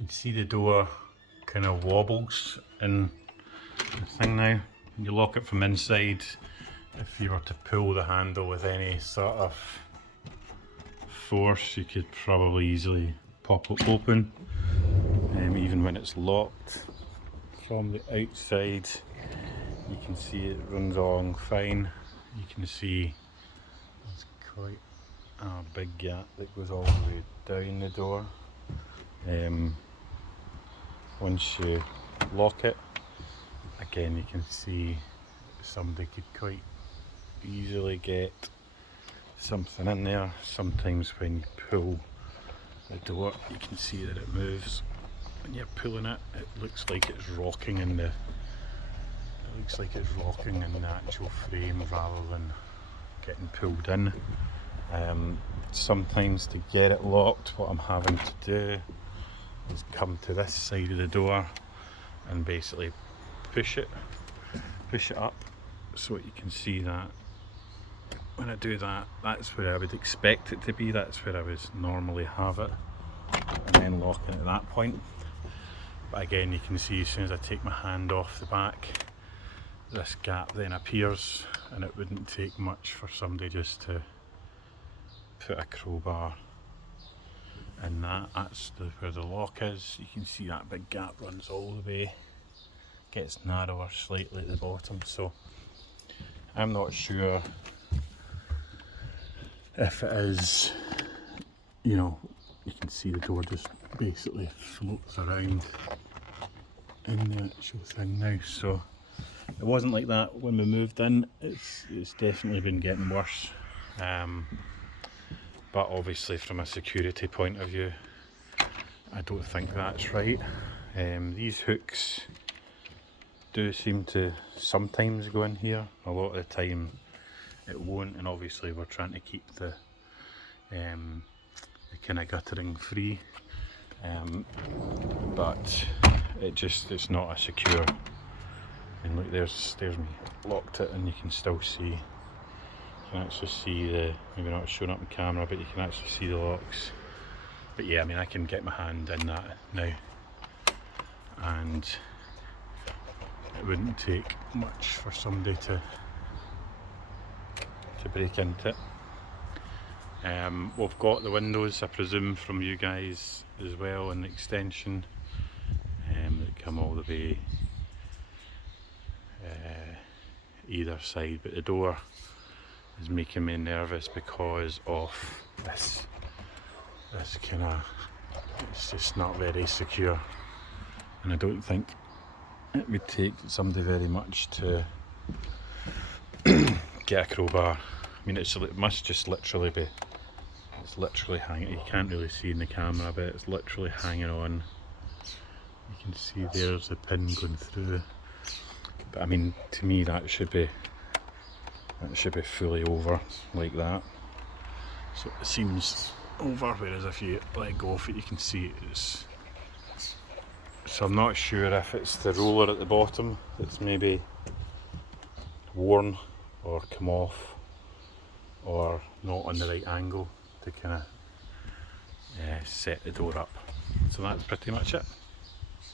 can see the door kind of wobbles in the thing now. You lock it from inside. If you were to pull the handle with any sort of force, you could probably easily pop it open. Even when it's locked from the outside, you can see it runs along fine. You can see there's quite a big gap that goes all the way down the door. Once you lock it, again you can see somebody could quite easily get something in there. Sometimes when you pull the door, you can see that it moves. When you're pulling it, it looks like it's rocking in the actual frame rather than getting pulled in. Sometimes to get it locked, what I'm having to do is come to this side of the door and basically push it up so you can see that when I do that, that's where I would expect it to be, that's where I would normally have it, and then locking at that point. But again, you can see as soon as I take my hand off the back, this gap then appears, and it wouldn't take much for somebody just to put a crowbar in that. That's where the lock is. You can see that big gap runs all the way, gets narrower slightly at the bottom, so I'm not sure if it is, you know, you can see the door just basically floats around in the actual thing now. So it wasn't like that when we moved in. It's definitely been getting worse, but obviously from a security point of view, I don't think that's right. These hooks do seem to sometimes go in here. A lot of the time it won't, and obviously we're trying to keep the kind of guttering free, but it's not a secure. And look, there's me locked it, and you can still see, you can actually see the, maybe not showing up on camera, but you can actually see the locks. But yeah, I mean, I can get my hand in that now, and it wouldn't take much for somebody to break into it. We've got the windows, I presume, from you guys as well, and the extension that come all the way either side, but the door is making me nervous because of this kind of, it's just not very secure, and I don't think it would take somebody very much to get a crowbar. I mean, it must just literally be, it's literally hanging, you can't really see in the camera, but it's literally hanging on. You can see there's the pin going through, but I mean, to me that should be fully over like that. So it seems over, whereas if you let go of it, you can see it's, so I'm not sure if it's the roller at the bottom that's maybe worn or come off, or not on the right angle to kind of set the door up. So that's pretty much it.